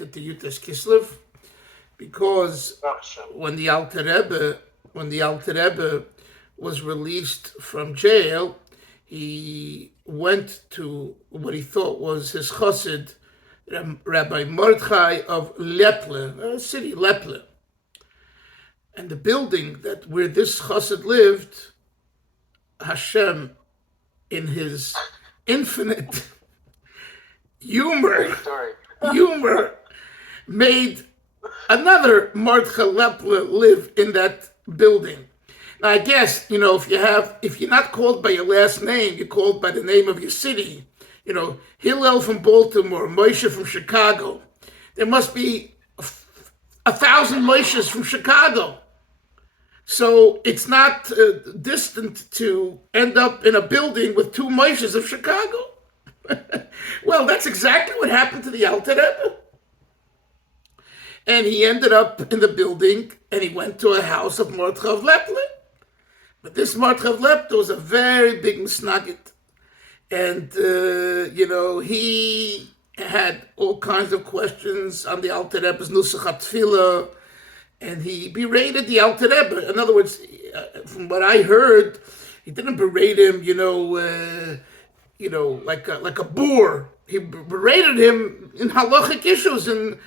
connected to Yutes Kislev, because when the Alter Rebbe was released from jail, he went to what he thought was his chassid, Rabbi Mordechai of Leple, city Leple. And the building where this chassid lived, Hashem, in his infinite humor, made another Mordechai Leple live in that building. Now, I guess, if you're not called by your last name, you're called by the name of your city. Hillel from Baltimore, Moshe from Chicago. There must be 1,000 Moshes from Chicago. So it's not distant to end up in a building with 2 Moshes of Chicago. Well, that's exactly what happened to the Alter Rebbe. And he ended up in the building, and he went to a house of Mordechai of Leple. But this Mordechai of Leple was a very big misnagid. And, he had all kinds of questions on the Alter Rebbe's Nusach HaTfilah, and he berated the Alter Rebbe. In other words, from what I heard, he didn't berate him, like a boor. He berated him in halachic issues, and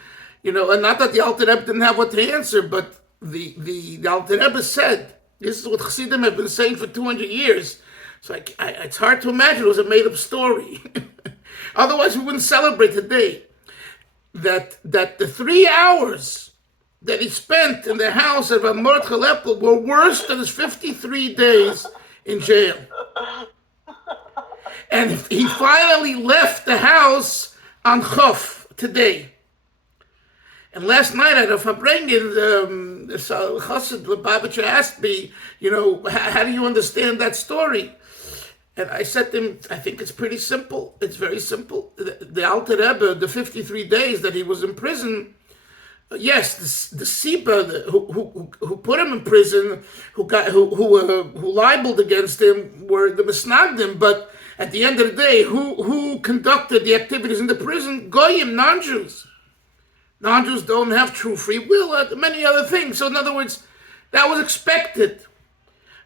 not that the Alter Rebbe didn't have what to answer, but the Alter Rebbe said, this is what Chassidim have been saying for 200 years. So it's hard to imagine it was a made-up story. Otherwise, we wouldn't celebrate today. That the 3 hours that he spent in the house of Mordechai Leple were worse than his 53 days in jail. And he finally left the house on Chof today. And last night at a Fabrengen, the Chassid Lubavitcher asked me, how do you understand that story? And I said to him, I think it's pretty simple. It's very simple. The Alter Rebbe, the 53 days that he was in prison, yes, the Siba who put him in prison, who libeled against him, were the Misnagdim. But at the end of the day, who conducted the activities in the prison? Goyim, non-Jews. Non-Jews don't have true free will, many other things. So in other words, that was expected.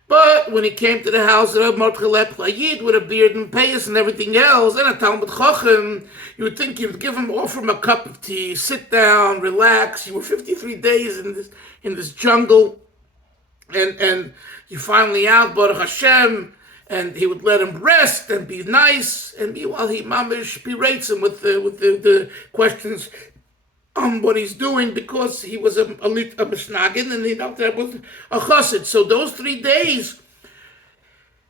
But when he came to the house of Mordechai Leple, a Yid with a beard and payas and everything else, and a Talmud Chacham, you would think you'd offer him a cup of tea, sit down, relax. You were 53 days in this jungle, and you finally out, Baruch Hashem, and he would let him rest and be nice, and meanwhile he mamish berates him with the questions on what he's doing, because he was a mishnagin, and that was a chassid. So those 3 days,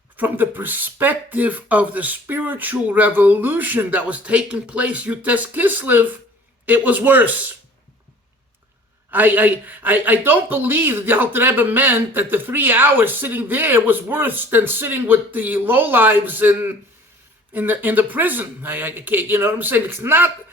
from the perspective of the spiritual revolution that was taking place, Yutes Kislev, it was worse. I don't believe that the Alter Rebbe meant that the 3 hours sitting there was worse than sitting with the lowlives in the prison. I can't, you know what I'm saying? It's not.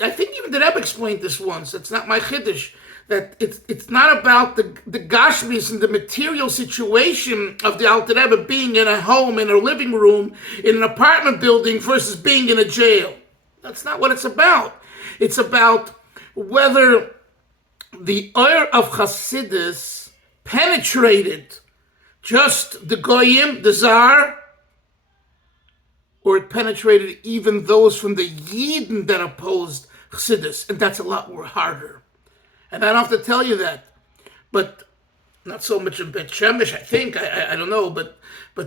I think even the Rebbe explained this once. It's not my chiddush. That it's not about the gashmis and the material situation of the Alter Rebbe being in a home, in a living room, in an apartment building versus being in a jail. That's not what it's about. It's about whether the oil of Chassidus penetrated just the goyim, the czar, or it penetrated even those from the Yidden that opposed Chassidus, and that's a lot more harder. And I don't have to tell you that, but not so much in Bet Shemesh, I think, I don't know, but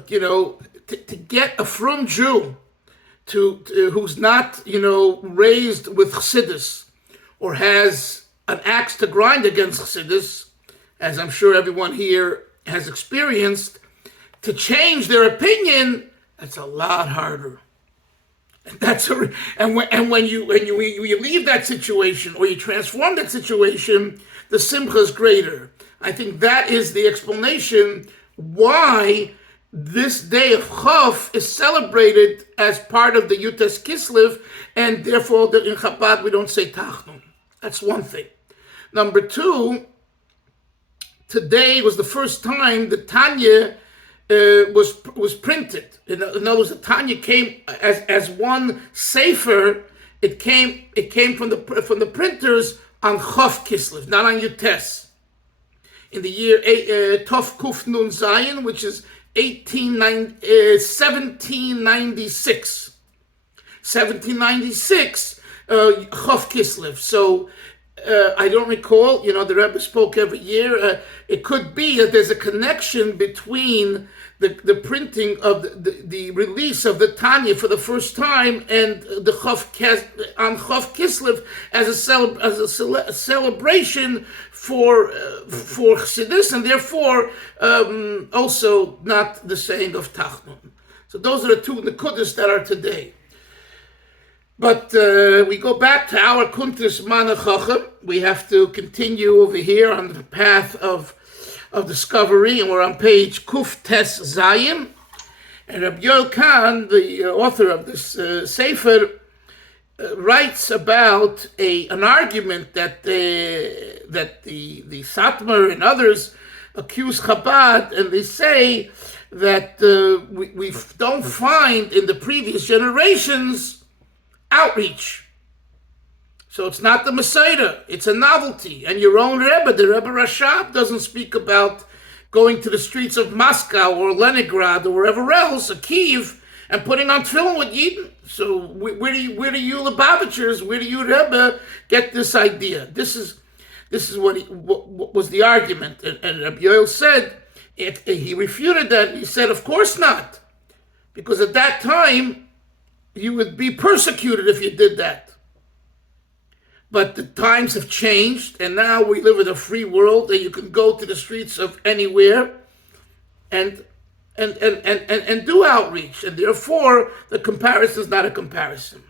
you know, to get a frum Jew who's not, you know, raised with Chassidus or has an axe to grind against Chassidus, as I'm sure everyone here has experienced, to change their opinion, that's a lot harder. And when you leave that situation or you transform that situation, the simcha is greater. I think that is the explanation why this day of Chav is celebrated as part of the Yutes Kislev, and therefore in Chabad we don't say Tachnun. That's one thing. Number two, today was the first time the Tanya was printed. In other words, the Tanya came as one sefer it came from the printers on Chof Kislev, not on Yutes. In the year Tov Kuf Nun Zayin, which is 1796. 1796, Chof Kislev. So I don't recall, the Rebbe spoke every year. It could be that there's a connection between the printing of the release of the Tanya for the first time and the on Chof Kislev as a celebration for Chassidus, and therefore also not the saying of Tachnun. So those are the two Nekudas that are today. But we go back to our Kuntres Mana Chacham. We have to continue over here on the path of discovery, and we're on page Kuf Tes Zayim. And Rabbi Yoel Kahn, the author of this Sefer, writes about an argument that the Satmar and others accuse Chabad, and they say that we don't find in the previous generations outreach. So it's not the Messiah, it's a novelty. And your own Rebbe, the Rebbe Rashab, doesn't speak about going to the streets of Moscow or Leningrad or wherever else, or Kiev, and putting on tefillin with Yidden. So where do you Lubavitchers, where do you Rebbe get this idea? This is what was the argument. And Rabbi Yoel said, he refuted that. He said, of course not. Because at that time, you would be persecuted if you did that. But the times have changed, and now we live in a free world, and you can go to the streets of anywhere and do outreach, and therefore the comparison is not a comparison.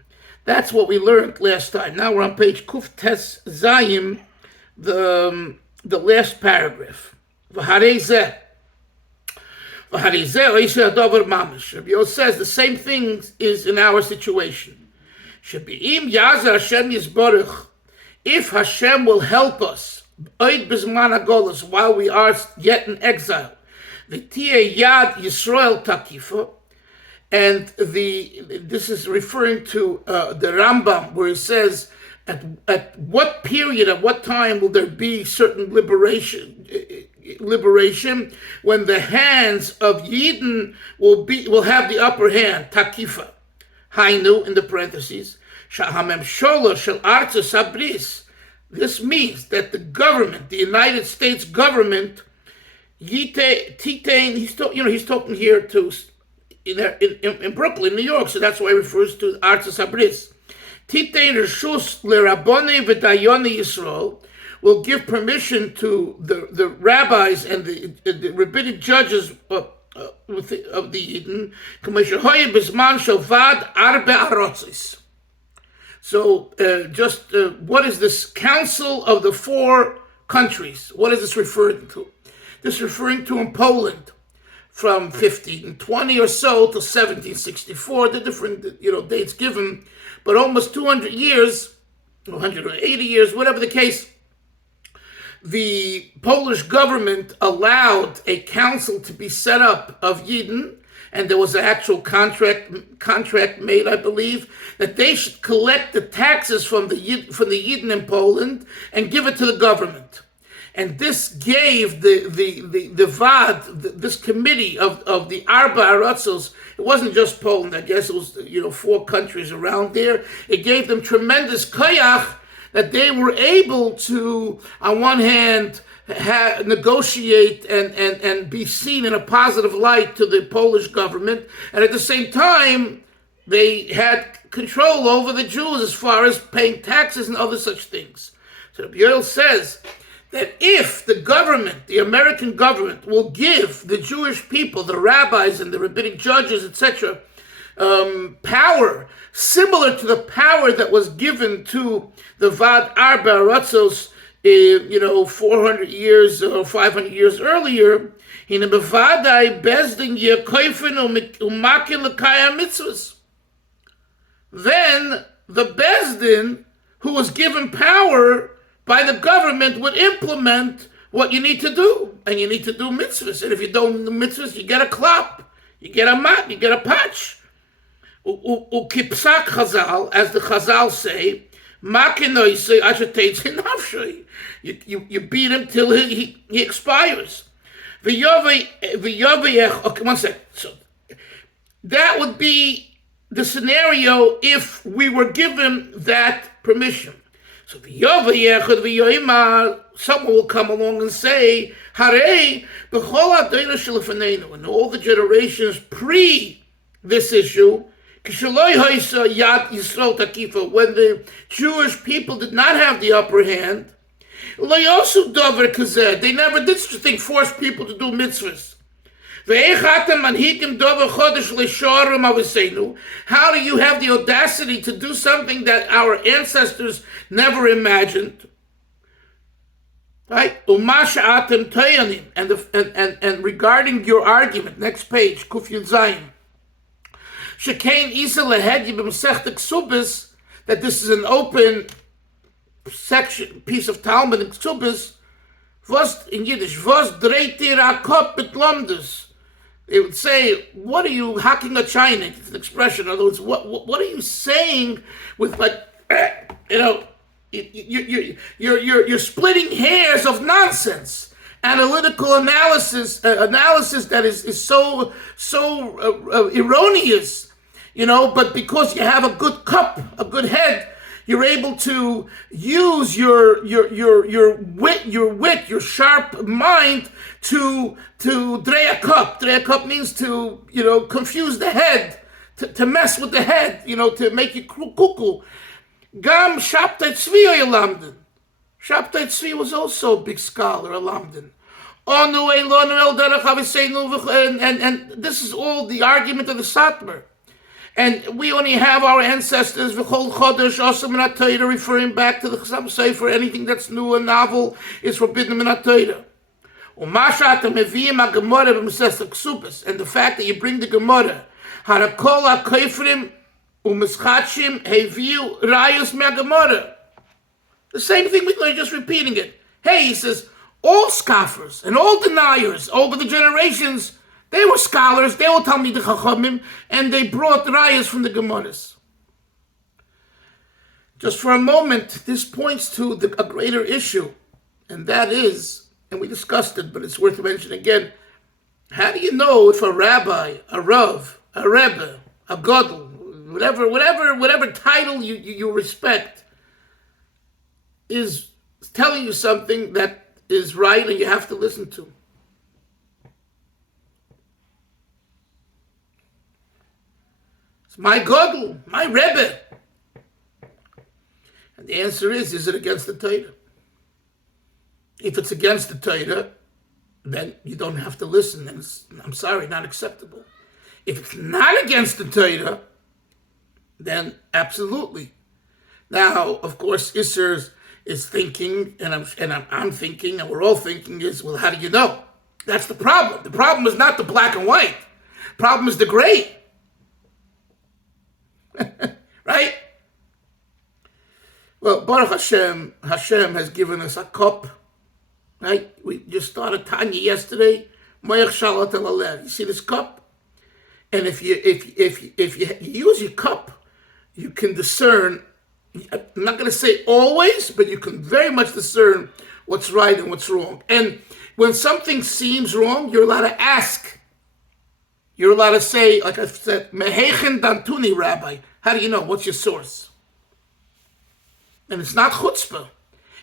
That's what we learned last time. Now we're on page Kuf Tes Zayim, the last paragraph. Rabbi Yoel says the same thing is in our situation. If Hashem will help us while we are yet in exile, yad Yisrael takifa, and this is referring to the Rambam, where it says at what period, at what time will there be certain liberation when the hands of Yidden will have the upper hand, takifa. Hainu, in the parentheses, shahamem shola shel arza sabris. This means that the government, the United States government, titain. He's talking here to in Brooklyn, New York, so that's why he refers to arza sabris. Titain reshus lerabonei v'dayoni Yisrael, will give permission to the rabbis and the rabbinic judges of the Yidden. So what is this council of the four countries? What is this referring to? This is referring to in Poland from 1520 or so to 1764, the different dates given, but almost 200 years, 180 years, whatever the case, the Polish government allowed a council to be set up of Yidden, and there was an actual contract made, I believe, that they should collect the taxes from the Yidden in Poland and give it to the government. And this gave the VAD, this committee of the Arba Aratzos, it wasn't just Poland, I guess it was four countries around there. It gave them tremendous koyach that they were able to, on one hand, negotiate and be seen in a positive light to the Polish government, and at the same time, they had control over the Jews as far as paying taxes and other such things. So Rabbi Yoel says that if the government, the American government, will give the Jewish people, the rabbis and the rabbinic judges, etc., power similar to the power that was given to the Vad Arba Aratzos, 400 years or 500 years earlier, then the Bezdin, who was given power by the government, would implement what you need to do, and you need to do mitzvahs. And if you don't do mitzvahs, you get a klap, you get a mat, you get a patch. Ukipsak Chazal, as the Chazal say, Makinoise Ashetetze Nafshay. You beat him till he expires. Okay, one second. So that would be the scenario if we were given that permission. So someone will come along and say, Hare, in all the generations pre this issue, when the Jewish people did not have the upper hand, they never did such a thing, force people to do mitzvahs. How do you have the audacity to do something that our ancestors never imagined? Right? And regarding your argument, next page, Kuf Yud Zayin. That this is an open section, piece of Talmud in Ksubis, was in Yiddish, was dreit dir a kop mit lomdes. They would say, what are you hacking a china? It's an expression. In other words, what are you saying with like, you're splitting hairs of nonsense, analytical analysis that is so erroneous, But because you have a good cup, a good head, you're able to use your wit, your sharp mind to drei a cup. Drei a cup means to confuse the head, to mess with the head, to make you cuckoo. Gam Shabtai Tzvi Lamden. Shabtai Tzvi was also a big scholar, a Lamden. And this is all the argument of the Satmar. And we only have our ancestors, V'chol Chodesh, Osam Min HaTorah, referring back to the Chasam Sofer. Anything that's new and novel is forbidden Min HaTorah. And the fact that you bring the Gemara, Harakol HaKoifrim U'Mischatshim Heviu Rayos MeGemara. The same thing we learned, just repeating it. Hey, he says, all scoffers and all deniers over the generations, they were scholars, they will tell me the Chachamim, and they brought rayas from the Gemaras. Just for a moment, this points to a greater issue, and that is, and we discussed it, but it's worth mentioning again, how do you know if a rabbi, a rav, a rebbe, a gadol, whatever title you respect, is telling you something that is right and you have to listen to? It's my gadol, my rebbe. And the answer is it against the Torah? If it's against the Torah, then you don't have to listen, and it's, I'm sorry, not acceptable. If it's not against the Torah, then absolutely. Now, of course, Isser is thinking, and I'm thinking, and we're all thinking is, well, how do you know? That's the problem. The problem is not the black and white. The problem is the gray. Right? Well, Baruch Hashem has given us a cup. Right? We just started Tanya yesterday. You see this cup? And if you use your cup, you can discern. I'm not going to say always, but you can very much discern what's right and what's wrong. And when something seems wrong, you're allowed to ask. You're allowed to say, like I said, Mehechen Dantuni, Rabbi. How do you know? What's your source? And it's not chutzpah.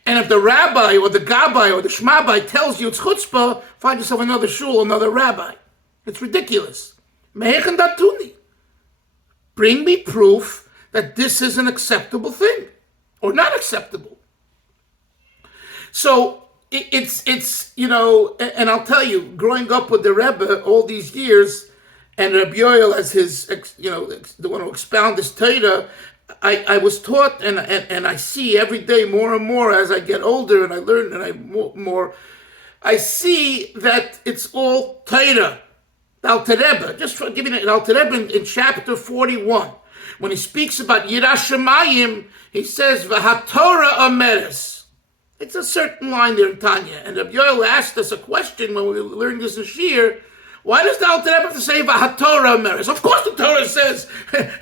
And if the rabbi or the gabbai or the shmabai tells you it's chutzpah, find yourself another shul, another rabbi. It's ridiculous. Mehechen Dantuni. Bring me proof that this is an acceptable thing or not acceptable. So it's and I'll tell you, growing up with the Rebbe all these years, and Rabbi Yoel as his, the one who expounded this Torah, I was taught, and I see every day more and more as I get older, and I learn, and I see that it's all Torah. Alter Rebbe, just for giving it, Alter Rebbe in chapter 41, when he speaks about Yiras Shamayim, he says, V'hatorah Omeres. It's a certain line there in Tanya. And Rabbi Yoel asked us a question when we were learning this in Shir. Why does the Alter Rebbe have to say V'hatorah Meres? Of course the Torah says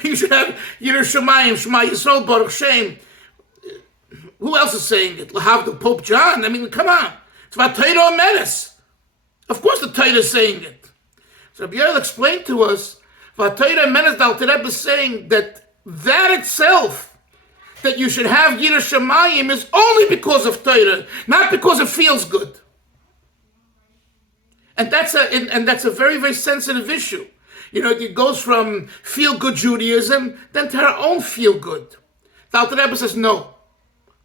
you should have Yiras Shamayim, Shema Yisrael, Baruch Shem. Who else is saying it? Lahavdil, Pope John? I mean, come on. It's V'hatorah Meres. Of course the Torah is saying it. So Rabbi Yoel explained to us, V'hatorah Meres, the Alter Rebbe is saying that itself, that you should have Yiras Shamayim, is only because of Torah, not because it feels good. And that's a very, very sensitive issue. You know, it goes from feel-good Judaism then to our own feel-good. The Alter Rebbe says, no.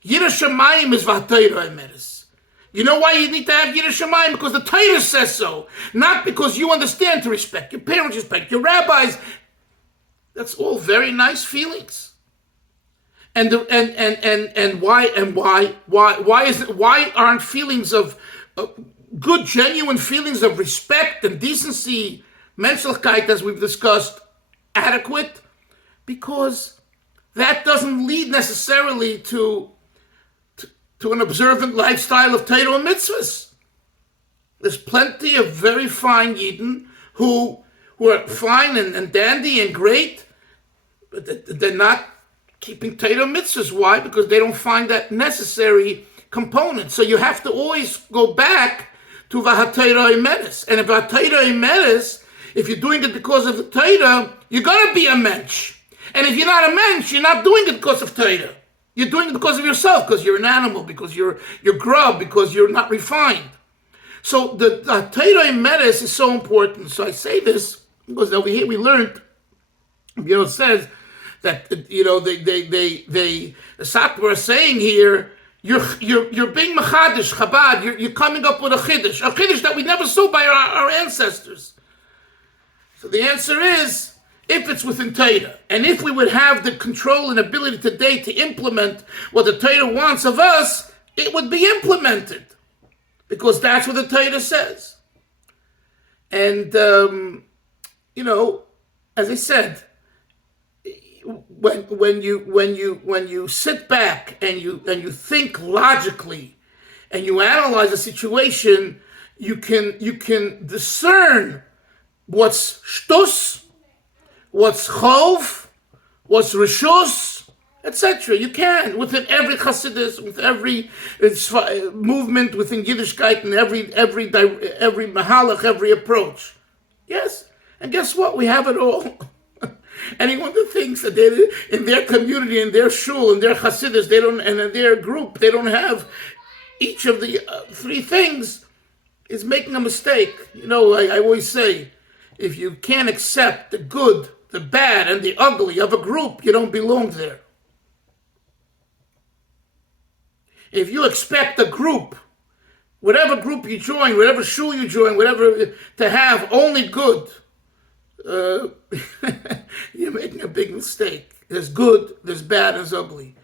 Yiras Shamayim is V'hatorah Emeres. You know why you need to have Yiras Shamayim? Because the Torah says so. Not because you understand to respect. Your parents respect. Your rabbis. That's all very nice feelings. And why aren't feelings of good, genuine feelings of respect and decency, menschlichkeit, as we've discussed, adequate? Because that doesn't lead necessarily to an observant lifestyle of Torah and mitzvahs. There's plenty of very fine Yidden who are fine and dandy and great, but they're not keeping Torah and mitzvahs. Why? Because they don't find that necessary component. So you have to always go back to V'hatorah Emeres. And if V'hatorah Emeres, if you're doing it because of the Torah, you're going to be a mensch. And if you're not a mensch, you're not doing it because of Torah. You're doing it because of yourself, because you're an animal, because you're grub, because you're not refined. So the Torah Emeres is so important. So I say this because over here we learned, you know, it says that, you know, the Satmar is saying here, you're being machadish, Chabad. You're coming up with a chiddush that we never saw by our ancestors. So the answer is, if it's within Torah, and if we would have the control and ability today to implement what the Torah wants of us, it would be implemented, because that's what the Torah says. And you know, as I said, when you sit back and you think logically and you analyze a situation, you can discern what's shtus, what's chov, what's rishus, etc. You can within every chassidus, with every movement within Yiddishkeit, and every mahalach, every approach. Yes, and guess what? We have it all. Anyone that thinks that they, in their community, in their shul, in their chassidus, they don't, and in their group, they don't have each of the three things, is making a mistake. You know, I always say, if you can't accept the good, the bad, and the ugly of a group, you don't belong there. If you expect a group, whatever group you join, whatever shul you join, whatever, to have only good, you're making a big mistake. There's good, there's bad, there's ugly.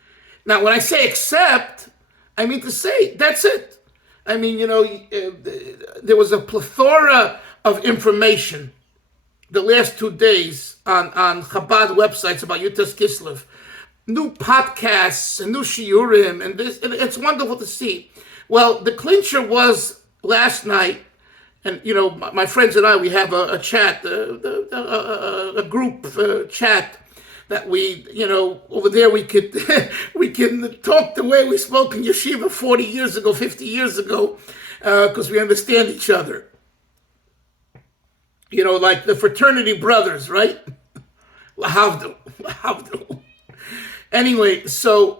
Now, when I say accept, I mean to say, that's it. I mean, you know, there was a plethora of information the last 2 days on Chabad websites about Yutas Kislev. New podcasts and new shiurim, and this, and it's wonderful to see. Well, the clincher was last night, and you know, my friends and I, we have a chat, a group chat that we, you know, over there we could we can talk the way we spoke in yeshiva 40 years ago, 50 years ago, because we understand each other. You know, like the fraternity brothers, right? Lahavdil, lahavdil. Anyway, so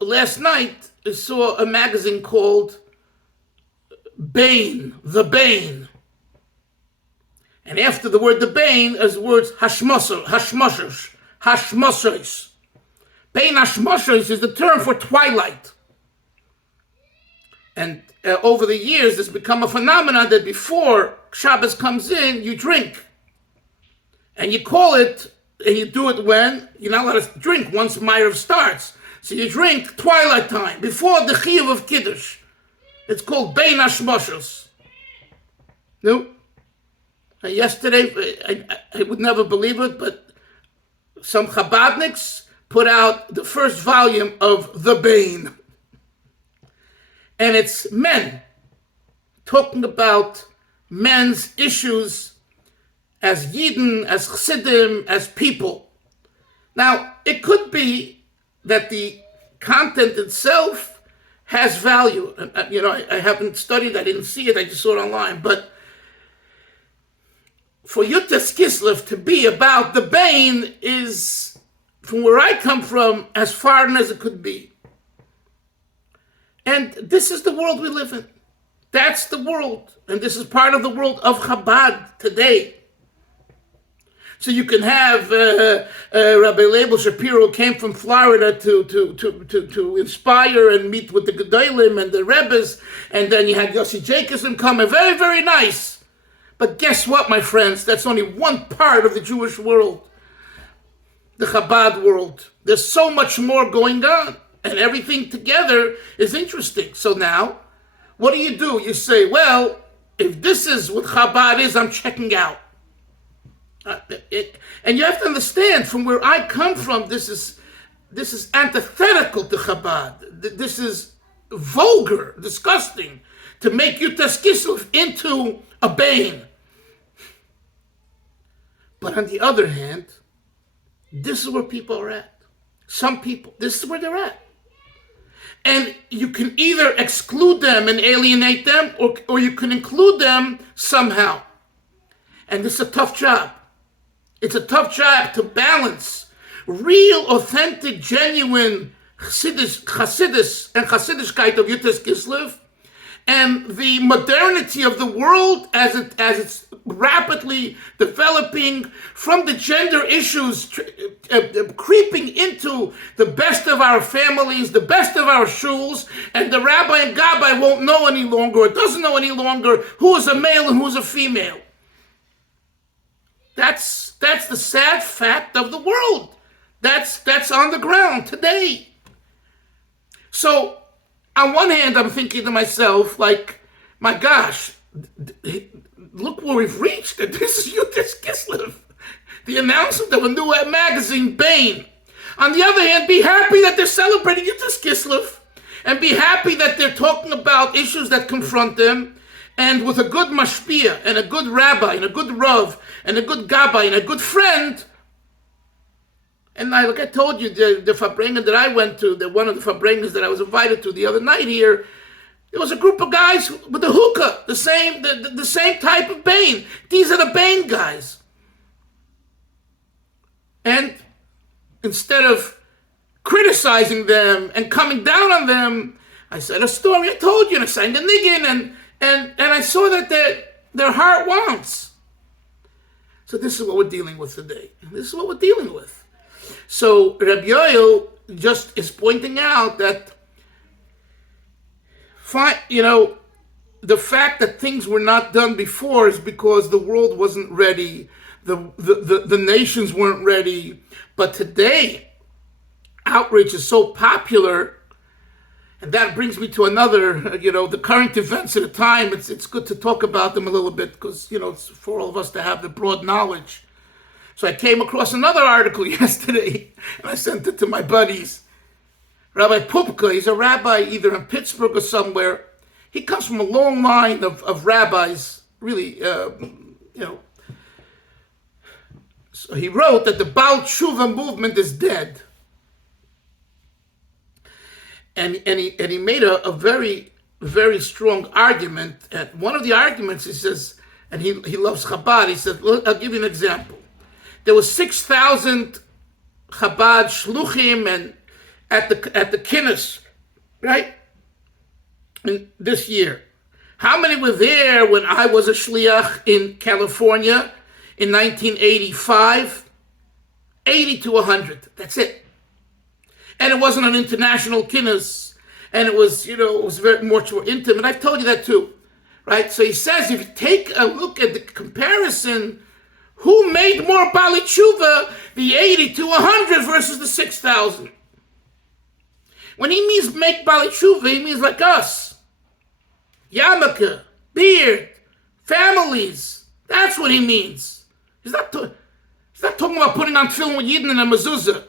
last night I saw a magazine called Bain, The Bain. And after the word the Bain is words hashmoshes. Bain hashmoshes is the term for twilight. And over the years, it's become a phenomenon that before Shabbos comes in, you drink. And you call it, and you do it when you're not allowed to drink once Ma'ariv starts. So you drink twilight time, before the Chiyuv of Kiddush. It's called Bein Hashmoshes. No? Yesterday, I would never believe it, but some Chabadniks put out the first volume of The Bain. And it's men talking about men's issues as Yidden, as Chassidim, as people. Now, it could be that the content itself has value. I haven't studied, I didn't see it, I just saw it online. But for Yutas Kislev to be about the Bain is, from where I come from, as foreign as it could be. And this is the world we live in. That's the world. And this is part of the world of Chabad today. So you can have Rabbi Leibel Shapiro came from Florida to inspire and meet with the Gedolim and the Rebbes, and then you had Yossi Jacobson come, very, very nice. But guess what, my friends? That's only one part of the Jewish world, the Chabad world. There's so much more going on, and everything together is interesting. So now, what do? You say, well, if this is what Chabad is, I'm checking out. And you have to understand, from where I come from, this is antithetical to Chabad. This is vulgar, disgusting, to make Yutas Kislev into a Bain. But on the other hand, this is where people are at. Some people, this is where they're at. And you can either exclude them and alienate them, or you can include them somehow. And this is a tough job. It's a tough job to balance real, authentic, genuine Chassidus and Chassidischkeit of Yutas Kislev and the modernity of the world as it's rapidly developing, from the gender issues creeping into the best of our families, the best of our shuls, and the rabbi and gabbai won't know any longer, or doesn't know any longer, who is a male and who is a female. That's the sad fact of the world. That's on the ground today. So, on one hand, I'm thinking to myself, like, my gosh, look where we've reached. This is Yutas Kislev, the announcement of a new magazine, Bain. On the other hand, be happy that they're celebrating Yutas Kislev, and be happy that they're talking about issues that confront them, and with a good mashpia, and a good rabbi, and a good rav, and a good gabbai, and a good friend. And like I told you, the Fabrengen that I went to, one of the Fabrengens that I was invited to the other night here, there was a group of guys with the hookah, the same type of Bain. These are the Bain guys. And instead of criticizing them and coming down on them, I said a story. I told you, and I sang the niggin, and I saw that their heart wants. So this is what we're dealing with today. This is what we're dealing with. So Rabbi Yoel just is pointing out that, the fact that things were not done before is because the world wasn't ready, the nations weren't ready. But today, outreach is so popular. And that brings me to another, the current events at the time. It's good to talk about them a little bit because, it's for all of us to have the broad knowledge. So I came across another article yesterday, and I sent it to my buddies. Rabbi Pupka, he's a rabbi either in Pittsburgh or somewhere. He comes from a long line of rabbis, really, So he wrote that the Baal Teshuva movement is dead. And he made a very, very strong argument. And one of the arguments, he says, and he loves Chabad, he said, look, I'll give you an example. There was 6,000 Chabad shluchim and at the Kinnis, right? In this year. How many were there when I was a shliach in California in 1985? 80 to 100. That's it. And it wasn't an international Kinnis, and it was very much more intimate. I've told you that too, right? So he says, if you take a look at the comparison, who made more Baal Teshuva, the 80 to 100 versus the 6,000? When he means make Baal Teshuva, he means like us. Yarmulke, beard, families. That's what he means. He's not talking about putting on tefillin with Yidden and a mezuzah.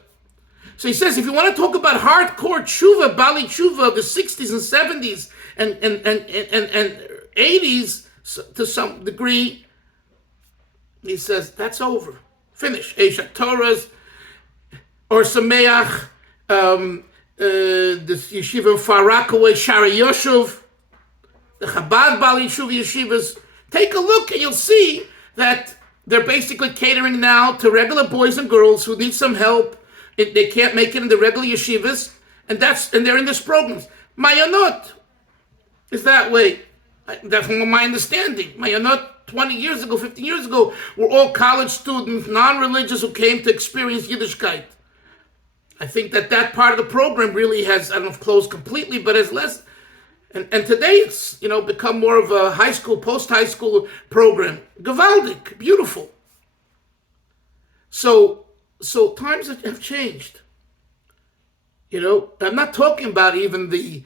So he says, if you want to talk about hardcore tshuva, Baal Teshuva of the 60s and 70s and 80s to some degree, He says, that's over. Finish. Esha Torahs, or Sameach, this yeshiva in Far Rockaway, Shara Yoshuv, the Chabad Baal Teshuva yeshivas. Take a look and you'll see that they're basically catering now to regular boys and girls who need some help. They can't make it in the regular yeshivas, and they're in this programs. Mayanot is that way. That's from my understanding. Mayanot 20 years ago, 15 years ago, were all college students, non-religious, who came to experience Yiddishkeit. I think that part of the program really has, I don't know if closed completely, but has less. And today it's, become more of a high school, post-high school program. Gewaldig, beautiful. So times have changed. I'm not talking about even the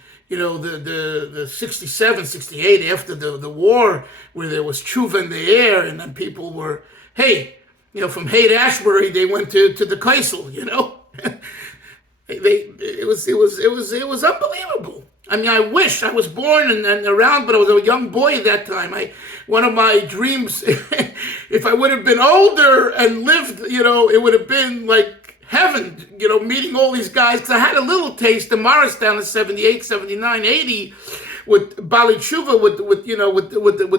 67, 68 after the war, where there was tshuva in the air, and then people were, from Haight-Ashbury they went to the Kaisel, it was unbelievable. I mean, I wish I was born and around, but I was a young boy at that time. One of my dreams, if I would have been older and lived, it would have been like heaven, meeting all these guys. Because I had a little taste in Morristown in 78, 79, 80 with Baal Teshuva, with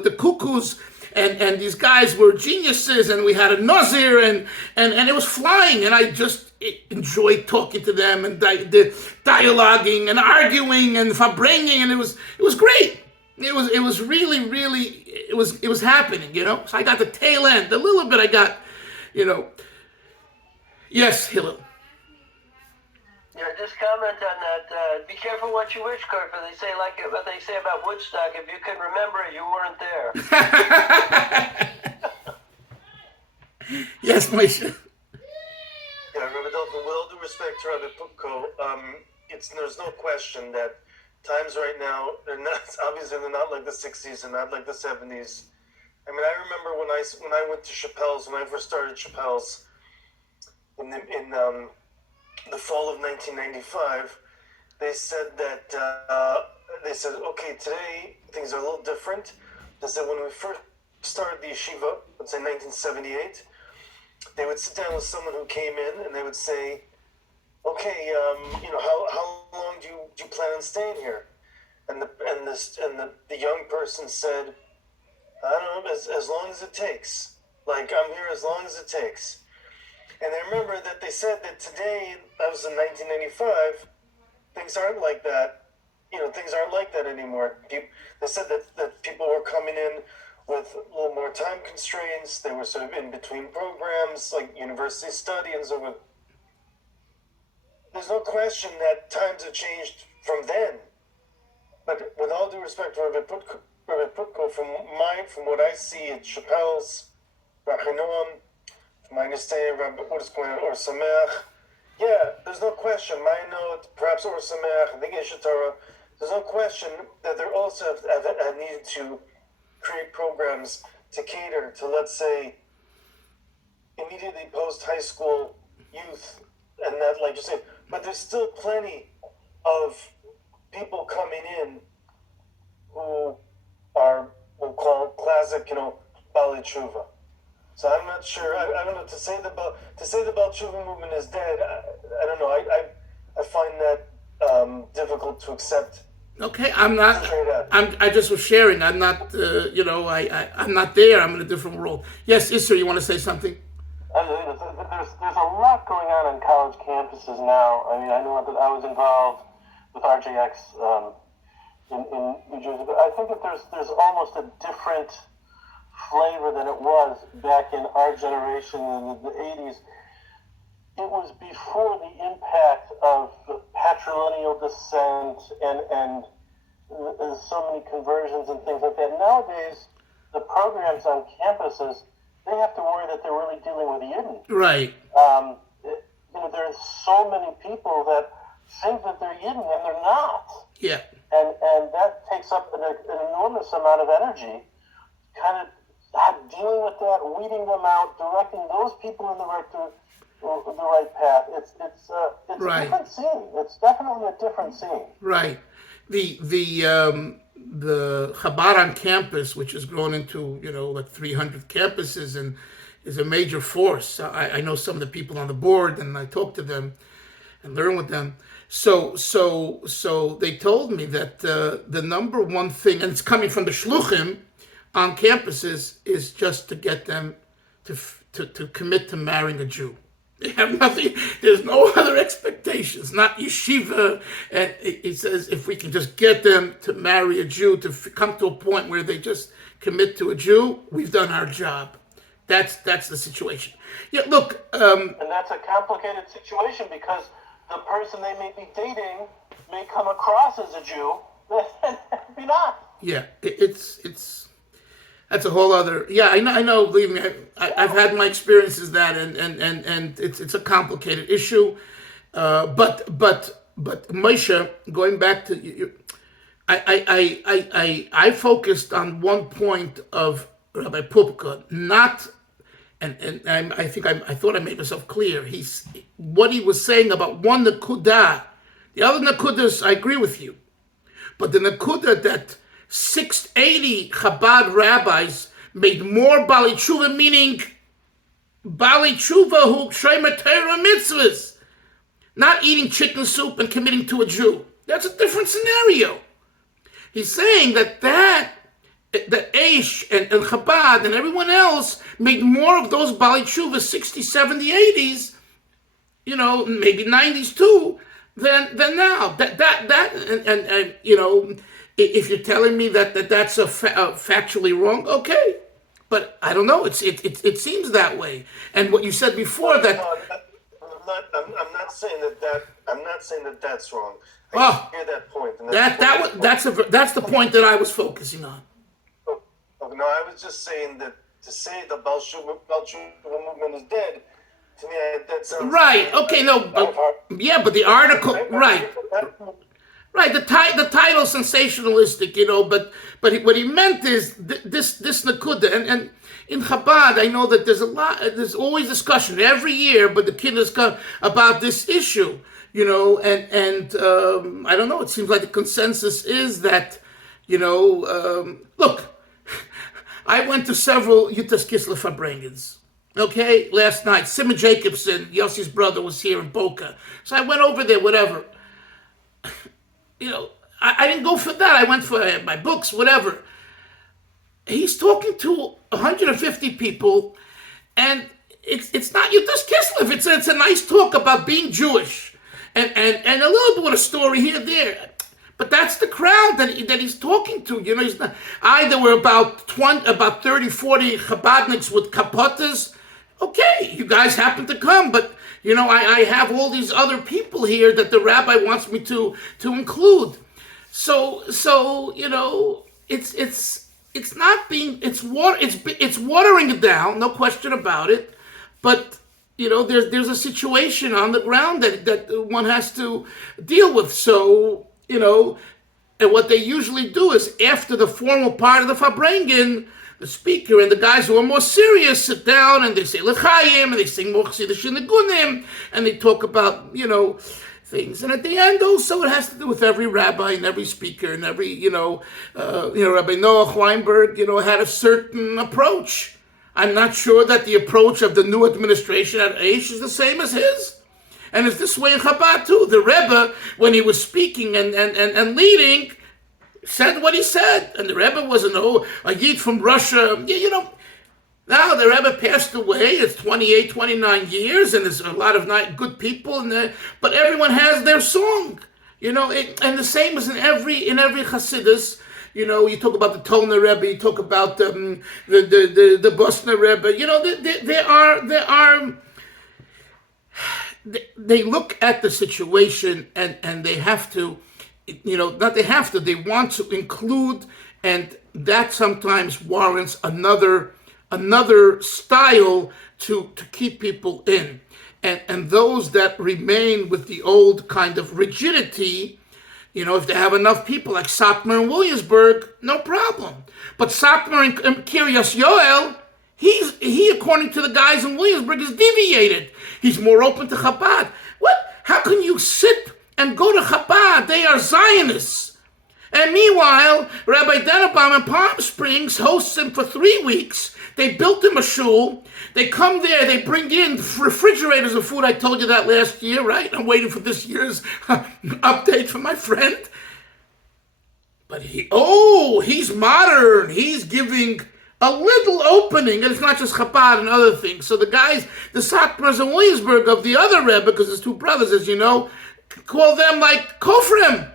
the cuckoos. And these guys were geniuses, and we had a Nazir, and it was flying, and I just enjoyed talking to them and dialoguing and arguing and verbringing, and it was great. It was really, really, it was happening, So I got the tail end, a little bit I got, Yes, Hillel. Yeah, just comment on that. Be careful what you wish, Carter. They say like what they say about Woodstock. If you can remember it, you weren't there. Yes, Moshe. Yeah, Rabbi Dalton, with all due respect to Rabbi Pupko, there's no question that times right now, obviously they're not like the 60s and not like the 70s. I mean, I remember when I went to Chappelle's, when I first started Chappelle's in the fall of 1995, they said that, okay, today things are a little different. They said when we first started the yeshiva, let's say 1978, they would sit down with someone who came in and they would say, okay, how long do you plan on staying here? And the young person said, I don't know, as long as it takes. Like, I'm here as long as it takes. And I remember that they said that today, that was in 1995, things aren't like that. Things aren't like that anymore. They said that people were coming in with a little more time constraints. They were sort of in between programs, like university study and so forth. There's no question that times have changed from then. But with all due respect to Rabbi Putko, from what I see at Chappelle's, Rachinoam, from my understanding, what is going on, or Sameach, yeah, there's no question. Ma'anot, perhaps or Sameach, I think Esha Torah. There's no question that they also have needed to create programs to cater to, let's say, immediately post-high school youth, and that, like you said, but there's still plenty of people coming in who are, we'll call classic, Baal Teshuva. So I'm not sure. I don't know, to say the Baal Teshuva movement is dead. I don't know. I find that difficult to accept. Okay, I'm not. I just was sharing. I'm not. I'm not there. I'm in a different world. Yes, Isser, you want to say something? There's a lot going on college campuses now. I mean, I know that I was involved with RJX in New Jersey, but I think that there's almost a different flavor than it was back in our generation in the 80s. It was before the impact of patrilineal descent and so many conversions and things like that. Nowadays, the programs on campuses, they have to worry that they're really dealing with Yidden. Right. There's so many people that think that they're Yidden and they're not. Yeah. And that takes up an enormous amount of energy, kind of dealing with that, weeding them out, directing those people in the right path. It's right. A different scene. It's definitely a different scene. Right. The Chabad on campus, which has grown into like 300 campuses, and is a major force. I know some of the people on the board, and I talk to them and learn with them. So they told me that the number one thing, and it's coming from the shluchim on campuses, is just to get them to commit to marrying a Jew. They have nothing. There's no other expectations. Not yeshiva. And he says if we can just get them to marry a Jew, to come to a point where they just commit to a Jew, we've done our job. That's the situation. Yeah, look. And that's a complicated situation because the person they may be dating may come across as a Jew, and maybe not. Yeah, it's. That's a whole other. Yeah, I know. Believe me, I've had my experiences that, and it's a complicated issue. But Moshe, going back to you, I focused on one point of Rabbi Pupka, not, and I thought I made myself clear. What he was saying about one nakuda, the other nakudas, I agree with you, but the nakuda that 680 Chabad rabbis made more Baal Teshuva, meaning Baal Teshuva who shomer Torah mitzvahs, not eating chicken soup and committing to a Jew. That's a different scenario. He's saying that Aish and Chabad and everyone else made more of those Baal Teshuva 60s, 70s, 80s, maybe 90s too, than now. And if you're telling me that's factually wrong, okay, but I don't know. It seems that way. And what you said before that. No, I'm not saying that. I'm not saying that that's wrong. I hear that point. And that's the point that I was focusing on. No, I was just saying that to say the Baal Teshuva movement is dead. To me, that sounds right. Okay, no, but but the article, right. Right, the title sensationalistic, but what he meant is this nakuda, and in Chabad I know that there's always discussion every year, but the kiddush come about this issue, and I don't know. It seems like the consensus is that, look, I went to several Yutas Kislev Farbrengens. Okay, last night Simon Jacobson, Yossi's brother, was here in Boca, so I went over there. Whatever. I didn't go for that. I went for my books, whatever. He's talking to 150 people, and it's not Yutas Kislev. It's a nice talk about being Jewish, and a little bit of a story here and there. But that's the crowd that he's talking to. He's not. There were about 30, 40 Chabadniks with kapotas. Okay, you guys happen to come, but. I have all these other people here that the rabbi wants me to include. So it's not being it's watering it down, no question about it. But there's a situation on the ground that one has to deal with. So and what they usually do is after the formal part of the Farbrengen, the speaker and the guys who are more serious sit down and they say L'chaim and they sing more Chassidish Nigunim and they talk about things. And at the end also it has to do with every rabbi and every speaker and every Rabbi Noah Weinberg had a certain approach. I'm not sure that the approach of the new administration at Aish is the same as his. And it's this way in Chabad too. The Rebbe, when he was speaking and leading, said what he said, and the Rebbe was a Yid from Russia. Now the Rebbe passed away. It's 28, 29 years, and there's a lot of good people in there. But everyone has their song, and the same as in every Hasidus. You talk about the Tolner Rebbe, you talk about the Bosner Rebbe. They look at the situation and they have to. They want to include, and that sometimes warrants another style to keep people in. And those that remain with the old kind of rigidity, if they have enough people like Satmar in Williamsburg, no problem. But Satmar in Kiryas Yoel, he according to the guys in Williamsburg is deviated. He's more open to Chabad. What? How can you sit and go to Chabad? They are Zionists. And meanwhile, Rabbi Dennebaum in Palm Springs hosts him for 3 weeks. They built him a shul. They come there. They bring in refrigerators of food. I told you that last year, right? I'm waiting for this year's update from my friend. But he's modern. He's giving a little opening, and it's not just Chabad and other things. So the guys, the Satmars in Williamsburg of the other Rebbe, because there's 2 brothers, as you know, call them like Kofrim.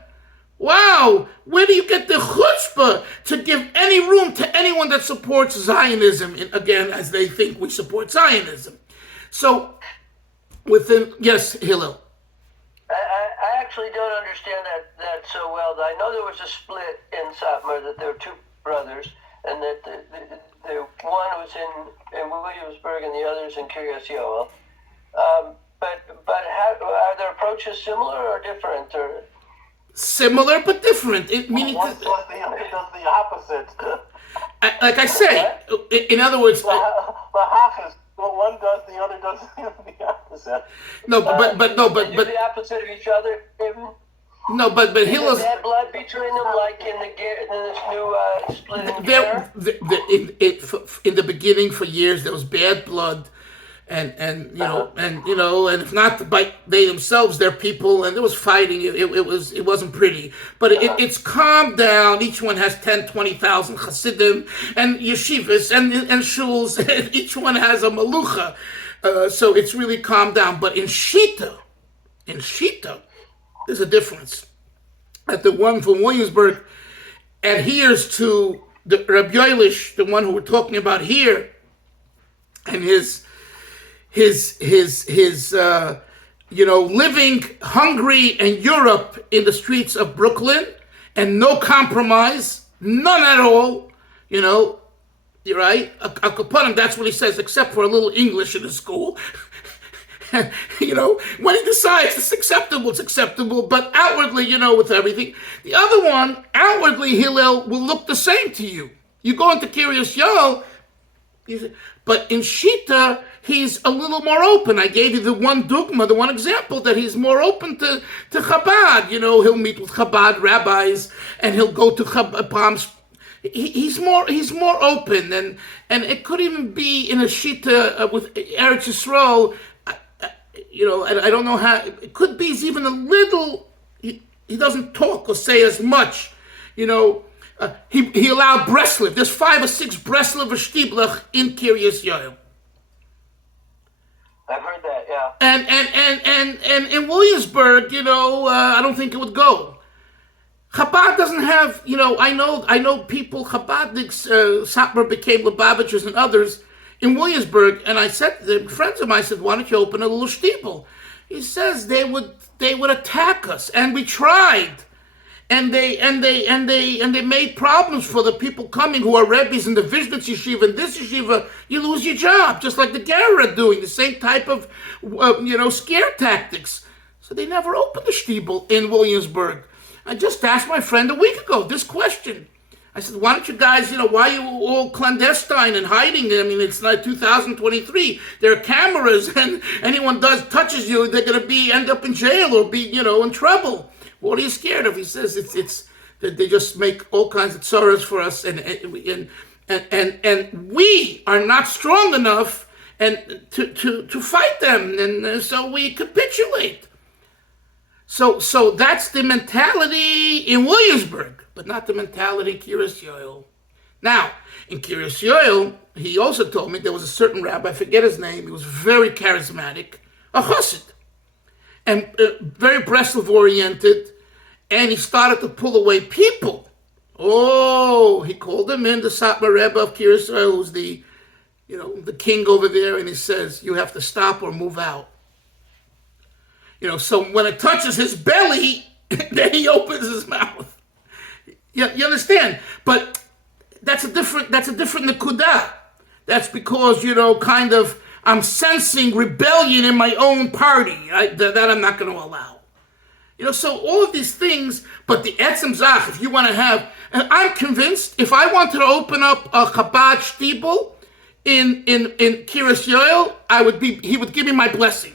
Wow, where do you get the chutzpah to give any room to anyone that supports Zionism, again, as they think we support Zionism? So, yes, Hillel. I actually don't understand that so well. I know there was a split in Satmar, that there were 2 brothers, and that the one was in Williamsburg and the other's in Kiryas Yoel. But are their approaches similar or different? Or similar but different. Meaning one does the opposite. like I say, in other words, the half is one does, the other does the opposite. No, but the opposite of each other. No, but Hillel's. Is there blood between them, like in this new split in the in the beginning, for years, there was bad blood, and if not they themselves, their people, and there was fighting. It wasn't pretty, but it's calmed down. Each one has 10, 20,000 Hasidim and yeshivas and shuls. And each one has a malucha, so it's really calmed down. But in Shita, there's a difference. That the one from Williamsburg adheres to the Reb Yoelish, the one who we're talking about here, and his living hungry in Europe in the streets of Brooklyn, and no compromise, none at all. You're right. Al Kaponim, that's what he says, except for a little English in the school. When he decides it's acceptable, but outwardly, with everything. The other one, outwardly, Hillel will look the same to you. You go into Kiryas Yoel, but in Shita, he's a little more open. I gave you the one example, that he's more open to Chabad. He'll meet with Chabad rabbis, and he'll go to Chabad Palms. He's more open, and it could even be in a Shita with Eretz Yisrael. I don't know how. It could be he's even a little. He doesn't talk or say as much. He allowed Breslev. There's 5 or 6 Breslev Shtiblich in Kiryas Yoel. I've heard that, yeah. And in Williamsburg, I don't think it would go. Chabad doesn't have. I know people. Chabadniks, Satmar became Lubavitchers and others in Williamsburg, and I said to them, friends of mine, I said, why don't you open a little shtibel? He says they would attack us, and we tried, and they made problems for the people coming who are Rebbes in the Vishnitz yeshiva and this yeshiva. You lose your job, just like the Gerra are doing the same type of scare tactics. So they never opened the shtibel in Williamsburg. I just asked my friend a week ago this question. I said, why don't you guys, why are you all clandestine and hiding? I mean, it's like 2023. There are cameras, and anyone touches you, they're going to end up in jail or be, in trouble. What are you scared of? He says it's that they just make all kinds of tzaras for us, and we are not strong enough to fight them, and so we capitulate. So that's the mentality in Williamsburg, but not the mentality in Kiryas Yoel. Now, in Kiryas Yoel, he also told me there was a certain rabbi, I forget his name, he was very charismatic, a chassid, and very Breslov oriented, and he started to pull away people. He called him in, the Satmar Rebbes of Kiryas Yoel, who's the king over there, and he says, you have to stop or move out. So when it touches his belly, then he opens his mouth. You understand? But that's a different nekudah. That's because, I'm sensing rebellion in my own party. That I'm not going to allow. So all of these things, but the etzem zach, if you want to have, and I'm convinced, if I wanted to open up a Chabad shtibel in Kiryas Yoel, he would give me my blessing.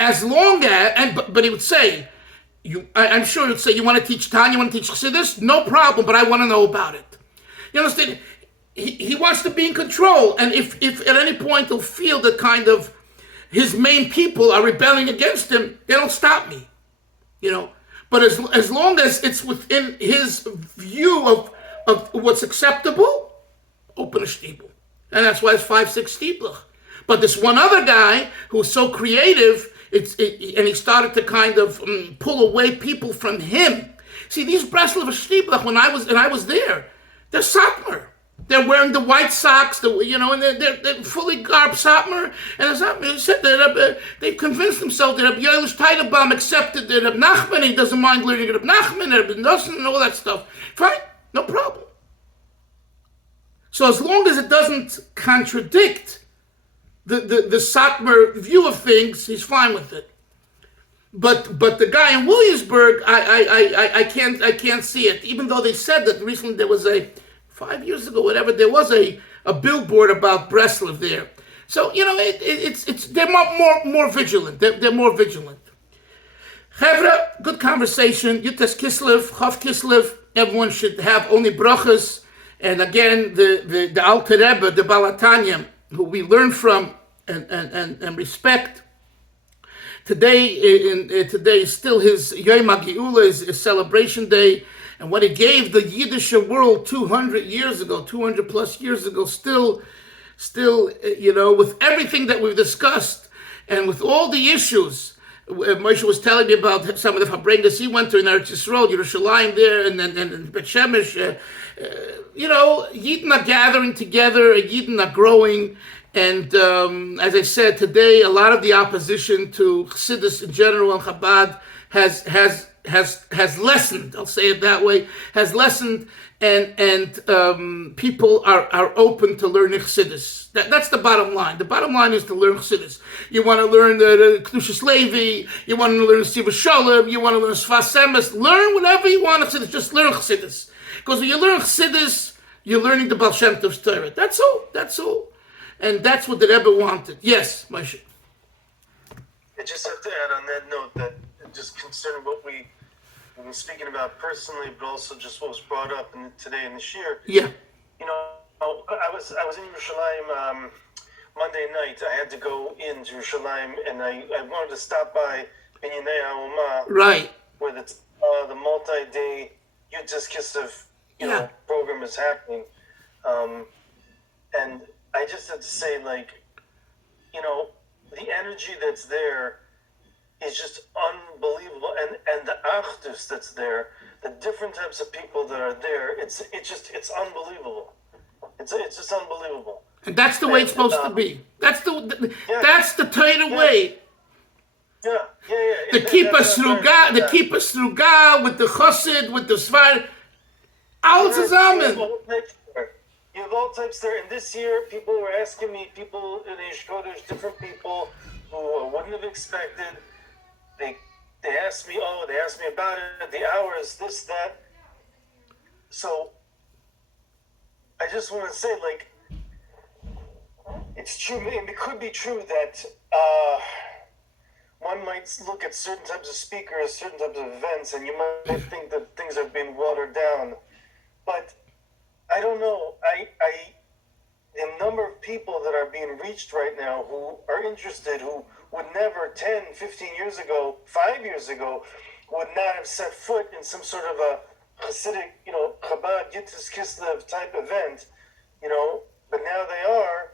As long as, but he would say, I'm sure you'd say, you want to teach Tanya, you want to teach Chassidus? No problem, but I want to know about it. You understand? He wants to be in control, and if at any point he'll feel that kind of his main people are rebelling against him, they don't stop me, But as long as it's within his view of what's acceptable, open a steeple. And that's why it's 5-6 steeple. But this one other guy who's so creative, and he started to kind of pull away people from him. See, these Breslover steeple, when I was there, they're Satmar. They're wearing the white socks, and they're fully garbed Satmar. And the Satmar said that they convinced themselves that Rabbi Yoelish Teitelbaum accepted that Rabbi Nachman, he doesn't mind learning Rabbi Nachman, Rabbi Nosson, and all that stuff. Fine, no problem. So as long as it doesn't contradict the Satmar view of things, he's fine with it. But the guy in Williamsburg, I can't see it. Even though they said that recently there was 5 years ago, whatever, there was a billboard about Breslov there. So it's they're more vigilant. They're more vigilant. Chevra, good conversation. Yutas Kislev, Chav Kislev. Everyone should have only brachas. And again, the Alter Rebbe, the Baal Tanya, who we learn from and respect. Today is still his Yom HaGeula, his celebration day. And what he gave the Yiddish world 200 plus years ago, still, with everything that we've discussed and with all the issues. Moshe was telling me about some of the Fabrengas he went to in Eretz Yisrael, Yerushalayim there, and Bet Shemesh. Yidden are gathering together, Yidden are growing. And as I said, today a lot of the opposition to Chassidus in general and Chabad has lessened. I'll say it that way. Has lessened, and people are open to learning Chassidus. That's the bottom line. The bottom line is to learn Chassidus. You want to learn the Kedushas Levi. You want to learn Siva Sholem. You want to learn Sfas Emes. Learn whatever you want Chassidus. Just learn Chassidus. Because when you learn Chassidus, you're learning the Baal Shem Tov's Torah. That's all. And that's what the Rebbe wanted. Yes, Moshe. I just have to add on that note that just concerning what we've been speaking about personally, but also just what was brought up today in the shir. Yeah. I was in Yerushalayim Monday night. I had to go into Yerushalayim, and I wanted to stop by Binyanei HaOma, right, where the multi-day Yutzes Kislev program is happening, and I just have to say, the energy that's there is just unbelievable, and the achdus that's there, the different types of people that are there, it's unbelievable. It's just unbelievable. And that's the way it's supposed to be. That's the Torah way. Yeah. The Kippah Sruga, with the Chassid, with the Svar, alles zusammen. You have all types there, and this year people were asking me, people in Eish Kodesh, different people who I wouldn't have expected. They asked me about it, the hours, this, that. So I just want to say, it's true, and it could be true that one might look at certain types of speakers, certain types of events, and you might think that things are being watered down, but I don't know. The number of people that are being reached right now who are interested, who would never 10, 15 years ago, 5 years ago, would not have set foot in some sort of a Hasidic, Chabad, Yitzhak Kislev type event, but now they are.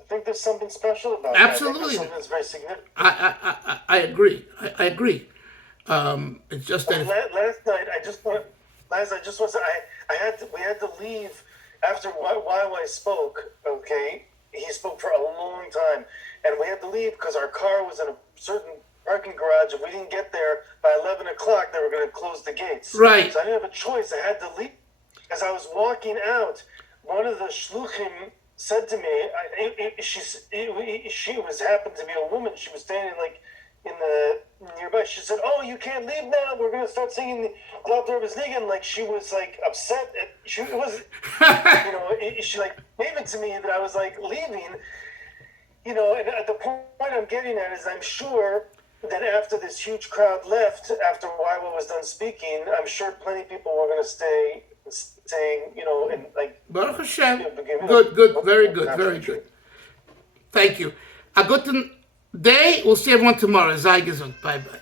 I think there's something special about Absolutely. that. I think there's something that's very significant. I agree. I agree. It's just that last night, I just want to say, we had to leave after YY spoke, okay? He spoke for a long time, and we had to leave because our car was in a certain parking garage. If we didn't get there by 11 o'clock, they were going to close the gates. Right. So I didn't have a choice. I had to leave. As I was walking out, one of the shluchim said to me, she happened to be a woman. She was standing in the nearby. She said, "Oh, you can't leave now. We're going to start singing the Alter Rebbe's Nigan." She was upset. She was, she gave it to me that I was leaving. And at the point I'm getting at is I'm sure that after this huge crowd left, after Wyla was done speaking, I'm sure plenty of people were going to stay saying, and like. Baruch Hashem. Good, very good, very good. Thank you. A good day. We'll see everyone tomorrow. Sei gesund. Bye bye.